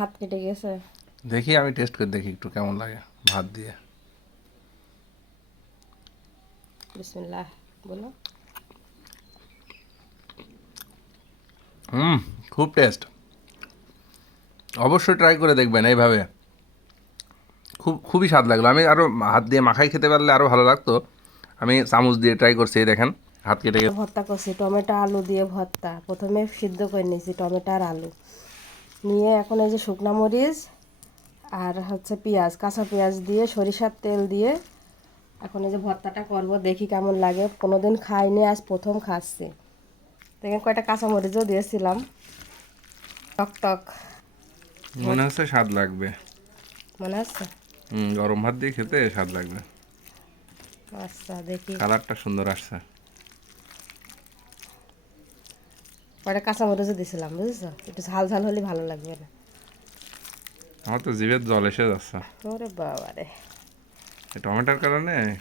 হাত কেটে গেছে। দেখি আমি টেস্ট করে দেখি একটু কেমন লাগে ভাত দিয়ে। বিসমিল্লাহ বলো। হুম খুব টেস্ট অবশ্যই ট্রাই করে দেখবেন এইভাবে। খুব খুবই স্বাদ লাগল। আমি আরও হাত দিয়ে মাখাই খেতে পারলে আরও ভালো লাগতো। আমি চামচ দিয়ে ট্রাই করছি দেখেন হাত কেটে গেছে। ভর্তা করছি টমেটো আলু দিয়ে ভর্তা। প্রথমে সিদ্ধ করে নিয়েছি টমেটো আর আলু। নিয়ে এখন এই যে শুকনা মরিচ আর হচ্ছে পেঁয়াজ কাঁচা পেঁয়াজ দিয়ে সরিষার তেল দিয়ে এখন এই যে ভর্তাটা করব দেখি কেমন লাগে। কোনো দিন খাইনি আজ প্রথম খাচ্ছি। দেখেন কয়টা কাঁচা মরিচও দিয়েছিলাম। টক টক। মনে হচ্ছে স্বাদ লাগবে। মনে হুম গরম ভাত দিয়ে খেতে স্বাদ লাগবে। আচ্ছা দেখি। কালারটা সুন্দর আসছে। কয়টা কাঁচা মরিচও দিয়েছিলাম বুঝেছ? একটু ঝাল ঝাল হলে ভালো লাগবে না। আমার তো জিভের জল এসে যাচ্ছে। ওরে বাবা রে টমেটোর কারণে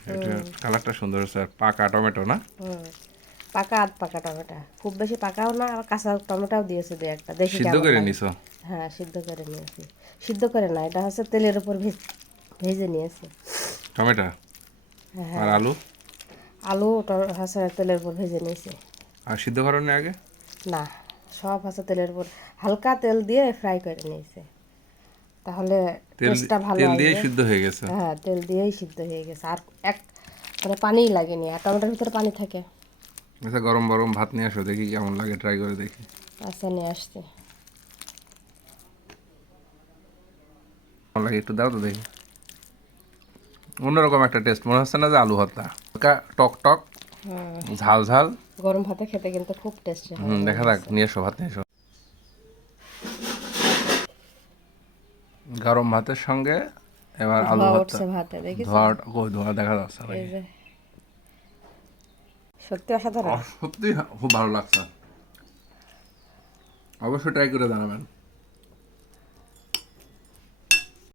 কালারটা সুন্দর হচ্ছে আর পাকা টমেটো না? পাকা আধ পাকা টমেটো। খুব বেশি পাকাও না আর কাঁচা টমেটোও দিয়েছে দু একটা। দেখি সিদ্ধ করে। নিছো? হ্যাঁ সিদ্ধ করে নিয়েছি। সিদ্ধ করে না এটা হচ্ছে তেলের উপর ভেজ- নিয়েছি। টমেটো? হ্যাঁ। আর আলু? আলু হচ্ছে তেলের উপর ভেজে নিয়েছি। আর সিদ্ধ করার আগে? না সব হচ্ছে তেলের উপর। হালকা তেল দিয়ে ফ্রাই করে নিয়েছে। তাহলে টেস্টটা ভালো তেল দিয়েই সিদ্ধ হয়ে গেছে। হ্যাঁ তেল দিয়েই সিদ্ধ হয়ে গেছে। আর এক মানে পানিই লাগেনি। আর টমেটোর ভিতরে পানি থাকে। আচ্ছা গরম গরম ভাত নিয়ে আসো দেখি কেমন লাগে ট্রাই করে দেখি। আচ্ছা নিয়ে আসছি। লাগে একটু দাও তো দেখি। অন্যরকম একটা টেস্ট মনে হচ্ছে না যে আলু ভর্তা। হালকা টক টক। ঝাল ঝাল? গরম ভাতে খেতে কিন্তু খুব টেস্টি হয়। দেখা যাক নিয়ে এসো ভাত নিয়ে এসো। গরম ভাতের সঙ্গে এবার আলু ভাতে। দেখি ধোয়া কই ধোয়া দেখা যাচ্ছে না এই যে। সত্যি অসাধারণ? সত্যি খুব ভালো লাগছে। অবশ্যই ট্রাই করে জানাবেন।